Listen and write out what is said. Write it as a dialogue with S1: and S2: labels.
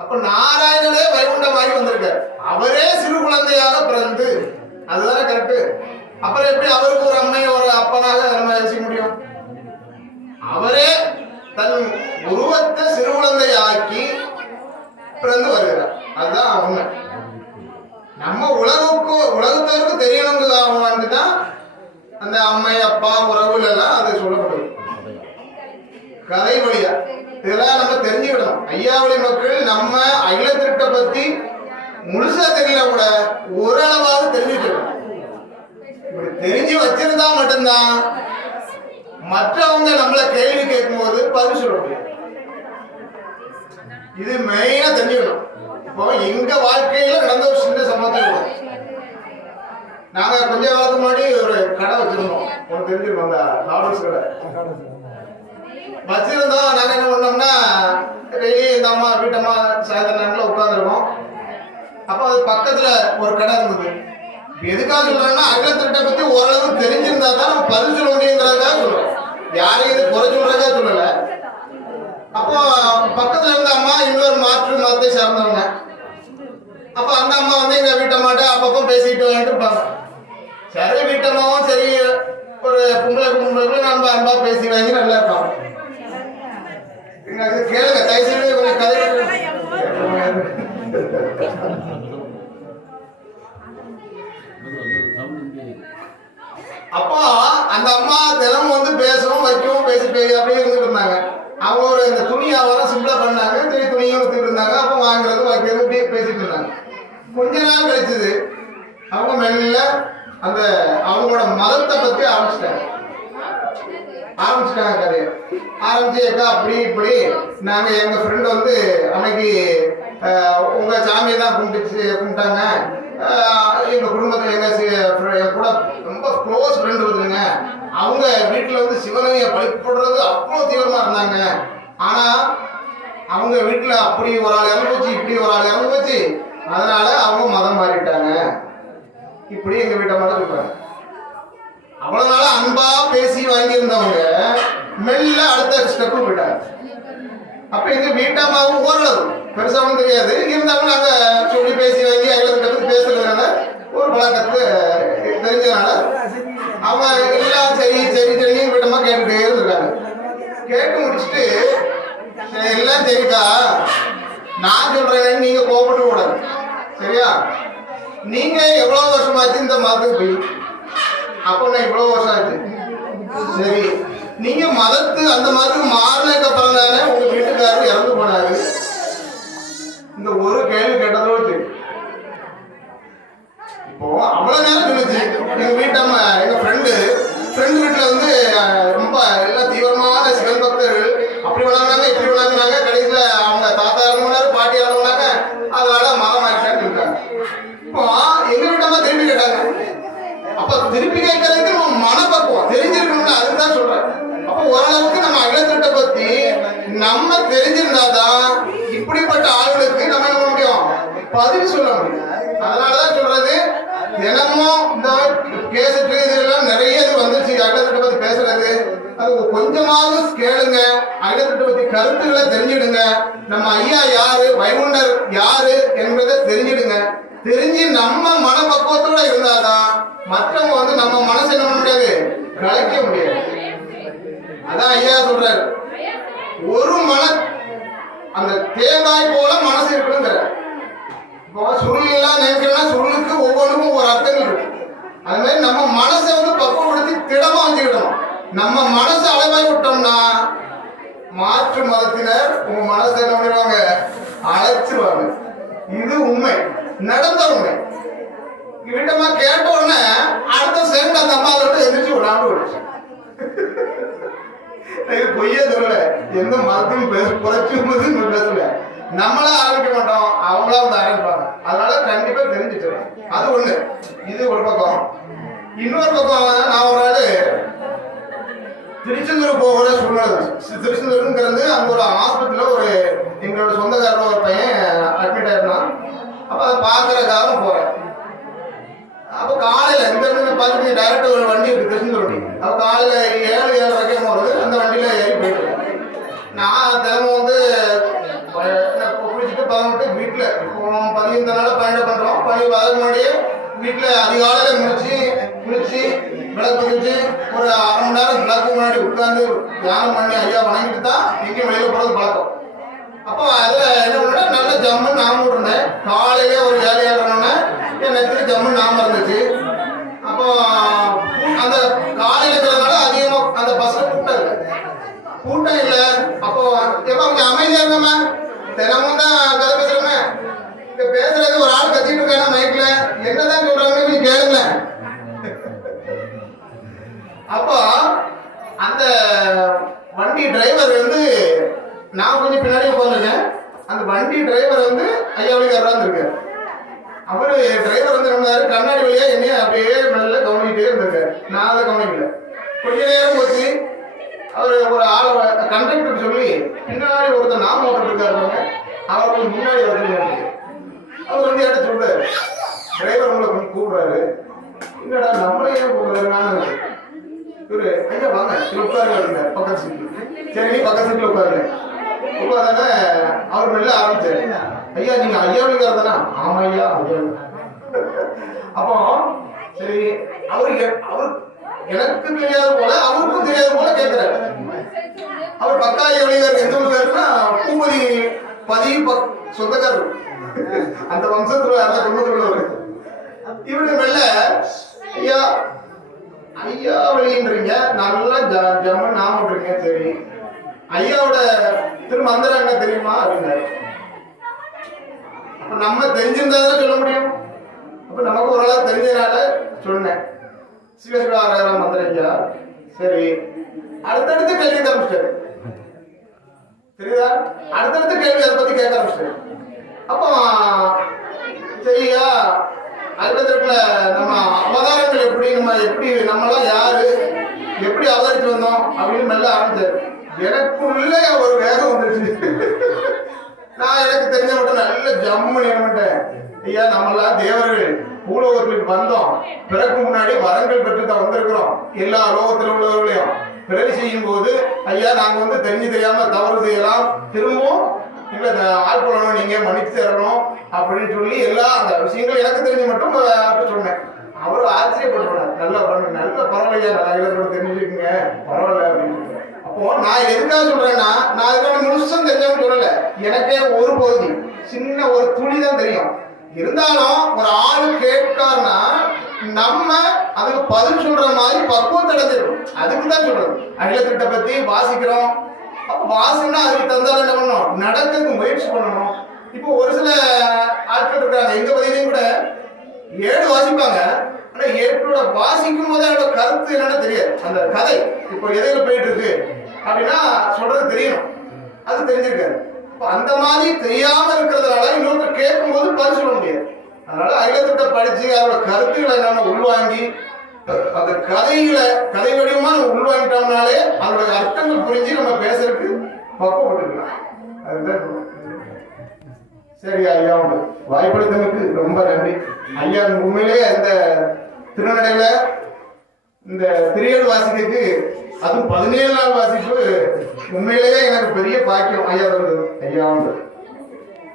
S1: அப்ப நாராயணனே வைகுண்டமாகி வந்திருக்காரு. அவரே சிறு குழந்தையாக பிறந்து அதுதானே கரெக்டு அப்புறம் எப்படி அவருக்கு ஒரு அம்மை ஒரு அப்பனாக நம்ம செய்ய முடியும்? அவரே தன் உருவத்தை சிறு குழந்தையாக்கி பிறந்து வருகிறார். அதுதான் உண்மை நம்ம உலகுக்கு உலகத்தவருக்கு தெரியணுங்கிறதுக்காக தான் அந்த அம்மை அப்பா உறவுகள் எல்லாம் அது சொல்லப்படுது கதை வழியா இதெல்லாம் நம்ம தெரிஞ்சுக்கிடணும் ஐயாவளி மக்கள் நம்ம அகில திருட்டை பத்தி முழுசா தெரியல கூட ஓரளவாக தெரிஞ்சுக்கணும் இப்படி தெரிஞ்சு வச்சிருந்தா மட்டும்தான் மற்றவங்க நம்மள கேள்வி கேட்கும் போது பதில் சொல்ல முடியும். இது மெயினா தெரிஞ்சுக்கணும். இப்போ எங்க வாழ்க்கையில நடந்த ஒரு சின்ன சம்பவத்தை நாங்க கொஞ்ச காலத்துக்கு முன்னாடி ஒரு கடை வச்சிருந்தோம். உங்களுக்கு தெரிஞ்சிருக்கோம் அந்த லாடர்ஸ் கடை. வச்சிருந்தோம். நாங்க என்ன பண்ணோம்னா டெய்லி இந்த அம்மா வீட்டம்மா சாயந்தர நேரத்தில் உட்காந்துருக்கோம் அப்போ அது பக்கத்துல ஒரு கடை இருந்தது. எதுக்காக சொல்றாங்கன்னா அகலத்திட்ட திட்டத்தை பத்தி ஓரளவு தெரிஞ்சிருந்தா தான் நம்ம பதில் சொல்ல முடியுங்கிறதுக்காக சொல்றோம். யாரையும் இது குறை சொல்றதுக்காக சொல்லல. அப்போ பக்கத்துல இருந்த அம்மா இன்னொரு மாற்று மதத்தை சார்ந்தவங்க. அப்ப அந்த அம்மா வந்து எங்க வீட்டம்மாட்ட அப்பப்போ பேசிக்கிட்டு வந்துட்டு இருப்பாங்க சரி வீட்டம்மாவும் சரி ஒரு பொம்பளை பொம்பளை நம்ம அன்பா பேசி வாங்கி நல்லா இருப்பாங்க எனக்கு கேளுங்க தயவு செய்து கொஞ்சம் கதை அப்போ அந்த அம்மா தினமும் வந்து பேசுறோம் வைக்கவும் பேசி பேசி அப்படியே இருந்துட்டு இருந்தாங்க. அவங்க ஒரு இந்த துணி வியாபாரம் சிம்பிளா பண்ணாங்க. சரி துணியும் வித்துட்டு இருந்தாங்க. அப்போ வாங்குறது வைக்கிறது இப்படியே பேசிட்டு இருந்தாங்க. கொஞ்ச நாள் கழிச்சது அவங்க மெல்ல அந்த அவங்களோட மதத்தை பத்தி ஆரம்பிச்சிட்டாங்க. ஆரம்பிச்சிட்டாங்க கதையை. ஆரம்பிச்சு அக்கா அப்படி இப்படி. நாங்க எங்க ஃப்ரெண்ட் வந்து அன்னைக்கு உங்க சாமியை தான் கும்பிட்டு கும்பிட்டாங்க. எங்க குடும்பத்துல எங்க கூட ரொம்ப க்ளோஸ் ஃப்ரெண்ட் வருதுங்க அவங்க வீட்டில் வந்து சிவனைய வழிபடுறது அவ்வளோ தீவிரமாக இருந்தாங்க. ஆனால் அவங்க வீட்டில் அப்படி ஒரு ஆள் இறந்து போச்சு இப்படி ஒரு ஆள் இறந்து போச்சு. அதனால அவங்க மதம் மாறிட்டாங்க. இப்படி எங்கள் வீட்டை மட்டும் சொல்றாங்க அவ்வளோ நாளாக அன்பாக பேசி வாங்கியிருந்தவங்க மெல்ல அடுத்த ஸ்டெப்பு போயிட்டாங்க. அப்போ எங்கள் வீட்டை வீட்டம்மாவும் ஓரளவு. பெருசாகவும் ஒன்றும் தெரியாது. இருந்தாலும் நாங்கள் சொல்லி பேசி வாங்கி அகிலத்தை பத்தி பேசுறதுனால ஒரு பழக்கத்தை தெரிஞ்சதுனால அவங்க எல்லாம் சரி சரி சரி விட்டமா கேட்டுட்டே இருந்திருக்காங்க. கேட்டு முடிச்சுட்டு "சரி, எல்லாம் சரிக்கா. நான் சொல்றேன் நீங்க கோபப்பட்டு கூடாது சரியா? நீங்க எவ்வளவு வருஷமாச்சு இந்த மதத்துக்கு போய்? அப்போ நான் இவ்வளவு வருஷம் ஆச்சு? சரி. நீங்க மதத்து அந்த மதத்துக்கு மாறினதுக்கு அப்புறம் தானே உங்க வீட்டுக்காரர் இறந்து போனாரு? இந்த ஒரு கேள்வி கேட்ட தெரியும் இப்போ அவ்வளவு நேரம் சொல்லுச்சு எங்க வீட்டம்மா எங்க ஃப்ரெண்டு ஃப்ரெண்டு வீட்டுல வந்து அஹ், ரொம்ப எல்லாம் தீவிரமான சிவன் பக்தர்கள் அப்படி வளர்ந்தாங்க இப்படி வளர்ந்தாங்க கடைசியில அவங்க தாத்தா இறந்தாரு பாட்டி இறந்தாங்க அதனால மதம் ஆயிட்டான்னு சொல்லிட்டாங்க இப்போ எங்க வீட்டம்மா திருப்பி கேட்டாங்க. அப்ப திருப்பி கேட்கறதுக்கு நம்ம மனப்பக்குவம் தெரிஞ்சிருக்கணும்ல அதுதான் சொல்றேன். அப்ப ஓரளவுக்கு நம்ம அகிலத்திட்ட பத்தி நம்ம தெரிஞ்சிருந்தாதான் இப்படிப்பட்ட ஆளுகளுக்கு நம்ம என்ன பண்ண முடியும்? பதில் சொல்ல முடியும். அதனாலதான் சொல்றது தினமும் இந்த கேசட்டு இதெல்லாம் நிறைய இது வந்துச்சு அகிலத்திட்ட பத்தி பேசுறது. அது கொஞ்சமாவது கேளுங்க. அகிலத்திட்ட பத்தி கருத்துக்களை தெரிஞ்சிடுங்க. நம்ம ஐயா யாரு? வைகுண்டர் யாரு? தெரிஞ்சு நம்ம மனப்பக்குவத்தோட இருந்தாதான் மற்றவங்க வந்து நம்ம மனசு என்ன பண்ண முடியாது? கலைக்க முடியாது. அதான் ஐயா சொல்றாரு. ஒரு மன அந்த தேங்காய் போல மனசு இருக்குங்கிற. இப்போ சுருளெல்லாம் நினைக்கலாம் சுருளுக்கு ஒவ்வொன்றுக்கும் ஒரு அர்த்தங்கள் இருக்கு. அது மாதிரி நம்ம மன வந்து பக்குவப்படுத்தி திடமா வச்சுக்கிடணும் நம்ம மனசை அளவாய் விட்டோம்னா மாற்று மதத்தினர் உங்க மனசை என்ன பண்ணிடுவாங்க அழைச்சிருவாங்க இது உண்மை நடந்த உண்மை விட்டமா கேட்ட உடனே அடுத்த செகண்ட் அந்த அம்மா விட்டு எந்திரிச்சு விடாம விடுச்சு இது பொய்யே சொல்லல. எந்த மதத்தையும் பேச குறைச்சும் பேசல. நம்மளா ஆரம்பிக்க மாட்டோம் அவங்களா வந்து ஆரம்பிப்பாங்க அதனால கண்டிப்பா தெரிஞ்சுக்கிறோம். அது ஒண்ணு. இது ஒரு பக்கம். இன்னொரு பக்கம் நான் ஒரு நாள் திருச்செந்தூர் போகிற சூழ்நிலை இருந்துச்சு. திருச்செந்தூருங்கிறது அங்க ஒரு ஹாஸ்பிட்டல்ல ஒரு எங்களோட சொந்தக்காரன் ஒரு பையன் அட்மிட் ஆயிருந்தான். அப்ப அதை பார்க்கறதுக்காக போறேன். அப்ப காலையில இங்க இருந்து பார்த்துட்டு டைரக்ட் ஒரு வண்டி இருக்கு திருச்செந்தூர் வண்டி காலையில் காலையில ஏழு ஏழரைக்கு போகிறது அந்த வண்டியில ஏறி போயிட்டு நான் தினமும் வந்து குளிச்சுட்டு பதினெட்டு வீட்டில் வீட்டுல நாள் பதினெட்டு பண்ணுறோம் பதி பனி முன்னாடியே வீட்டில் அதிகாலையில் முடிச்சு குளிச்சு விளக்கு வச்சு ஒரு அரை மணி நேரம் விளக்கு முன்னாடி உட்காந்து தியானம் பண்ணி ஐயா வணங்கிட்டு தான் எங்கேயும் வெளியில் போகிறது பழக்கம். அப்போ அதில் என்ன பண்ணா நல்ல ஜம்முன்னு நான் விட்டுருந்தேன் காலையிலே ஒரு ஏழு ஏழரை என் நெத்திரி ஜம்முன்னு நாம இருந்துச்சு அப்போ அந்த காலையில இருக்கிறதுனால அதிகமா அந்த பஸ்ல கூட்டம் இல்லை கூட்டம் இல்ல அப்போ எப்ப கொஞ்சம் அமைதியா இருந்தோமா தினமும் தான் கதை பேசுறோமே இங்க பேசுறது ஒரு ஆள் கத்திட்டு இருக்கானா மைக்ல என்னதான் சொல்றாங்கன்னு நீ கேளுங்க அப்போ அந்த வண்டி டிரைவர் வந்து நான் கொஞ்சம் பின்னாடி உட்காந்துருக்கேன் அந்த வண்டி டிரைவர் வந்து ஐயாவளிக்கு இருந்திருக்காரு அவரு டிரைவர் வந்து இருந்தாரு கண்ணாடி வழியா என்னைய அப்படியே மெல்ல கவனிக்கிட்டே இருந்திருக்காரு. நான் அதை கவனிக்கல. கொஞ்ச நேரம் போச்சு. அவர் ஒரு ஆள் கண்டக்டர் சொல்லி பின்னாடி ஒருத்தர் நாம ஓட்டு இருக்காரு அவர் கொஞ்சம் முன்னாடி வந்து அவர் வந்து என்கிட்ட சொல்றாரு? டிரைவர் உங்களை கொஞ்சம் கூடுறாரு என்னடா நம்மளே ஏன் கூப்பிடுறாரு? நான் இவரு ஐயா வாங்க. இங்க உட்காருங்க பக்கத்து சீட்ல சரி நீ பக்கத்து சீட்ல உட்காருங்க உட்கார்ந்தானே அவர் மெல்ல ஆரம்பிச்சாரு. ஐயா நீங்க ஐயாவுக்கார தானே ஆமா ஐயா ஐயா அப்போ சரி அவருக்கு அவர் எனக்கு இவரு மெல்ல ஐயா ஐயா வழின்றீங்க நல்லா ஜ- ஜம்மன் நாம விட்டுருங்க சரி. ஐயாவோட திருமந்திரம் என்ன தெரியுமா? அப்படின்னாரு அப்ப நம்ம தெரிஞ்சிருந்தா தான் சொல்ல முடியும். அப்ப நமக்கு ஓரளவு தெரிஞ்சதுனால சொன்னேன். சிவசிவாராயிரம் மந்திரம் ஐயா சரி. அடுத்தடுத்து கேள்வி கேட்க ஆரம்பிச்சிட்டாரு. தெரியுதா? அடுத்தடுத்து கேள்வி அதை பத்தி கேட்க ஆரம்பிச்சிட்டாரு. அப்போ சரியா அடுத்ததுல நம்ம அவதாரங்கள் எப்படி நம்ம எப்படி நம்மளாம் யாரு எப்படி அவதரிச்சு வந்தோம் அப்படின்னு மெல்ல ஆரம்பிச்சாரு. எனக்குள்ள ஒரு வேகம் வந்துருச்சு. நான் எனக்கு தெரிஞ்ச மட்டும் நல்ல ஜம்மு நியமிட்டேன் ஐயா நம்மளாம் தேவர்கள் பூலோகத்துக்கு வந்தோம். பிறகு முன்னாடி வரங்கள் பெற்று தான் வந்திருக்கிறோம். எல்லா லோகத்தில் உள்ளவர்களையும். பிறகு செய்யும் போது ஐயா நாங்க வந்து தெரிஞ்சு தெரியாம தவறு செய்யலாம். திரும்பவும் இல்ல இந்த ஆள் போடணும் நீங்க மன்னித்து தரணும் அப்படின்னு சொல்லி எல்லா அந்த விஷயங்கள் எனக்கு தெரிஞ்சு மட்டும் சொன்னேன். அவரு ஆச்சரியப்பட்டுருவார் நல்லா பண்ணு நல்ல பரவாயில்லையா நல்லா இவரோட தெரிஞ்சுக்கோங்க. பரவாயில்ல அப்படின்னு அப்போ நான் எதுக்காக சொல்றேன்னா நான் அதுக்கான முழுசும் தெரிஞ்சவங்க சொல்லல. எனக்கே ஒரு பகுதி சின்ன ஒரு துளி தான் தெரியும். இருந்தாலும் ஒரு ஆள் கேட்டார்னா நம்ம அதுக்கு பதில் சொல்ற மாதிரி பக்குவத்தை அடைஞ்சிடும் அதுக்கு தான் சொல்றது. அகிலத்திட்ட பத்தி வாசிக்கிறோம். அப்போ வாசம்னா அதுக்கு தந்தாலும் என்ன பண்ணணும்? நடக்கிறதுக்கு முயற்சி பண்ணணும். இப்போ ஒரு சில ஆட்கள் இருக்காங்க. எங்க பகுதியிலையும் கூட ஏடு வாசிப்பாங்க. ஆனா ஏட்டோட வாசிக்கும் போது அதோட கருத்து என்னன்னு தெரியாது. அந்த கதை இப்போ எதையில போயிட்டு இருக்கு அப்படின்னா சொல்றது தெரியணும். அது தெரிஞ்சிருக்காரு இப்போ அந்த மாதிரி தெரியாம இருக்கிறதுனால இன்னொருத்தர் கேட்கும் போது பதில் சொல்ல முடியாது. அதனால அகிலத்திட்ட படிச்சு அதோட கருத்துக்களை நம்ம உள்வாங்கி அந்த கதைகளை கதை வடிவமா நம்ம உள்வாங்கிட்டோம்னாலே அதோட அர்த்தங்கள் புரிஞ்சு நம்ம பேசுறதுக்கு பக்குவப்பட்டுக்கலாம் அதுதான் சரி ஐயா உண்டு வாய்ப்படுத்தனுக்கு ரொம்ப நன்றி. ஐயா உண்மையிலேயே அந்த திருநடையில இந்த திரியல் வாசிக்கிறதுக்கு அதுவும் பதினேழு நாள் வாசிப்பு உண்மையிலேயே எனக்கு பெரிய பாக்கியம். ஐயா ஐயா உண்டு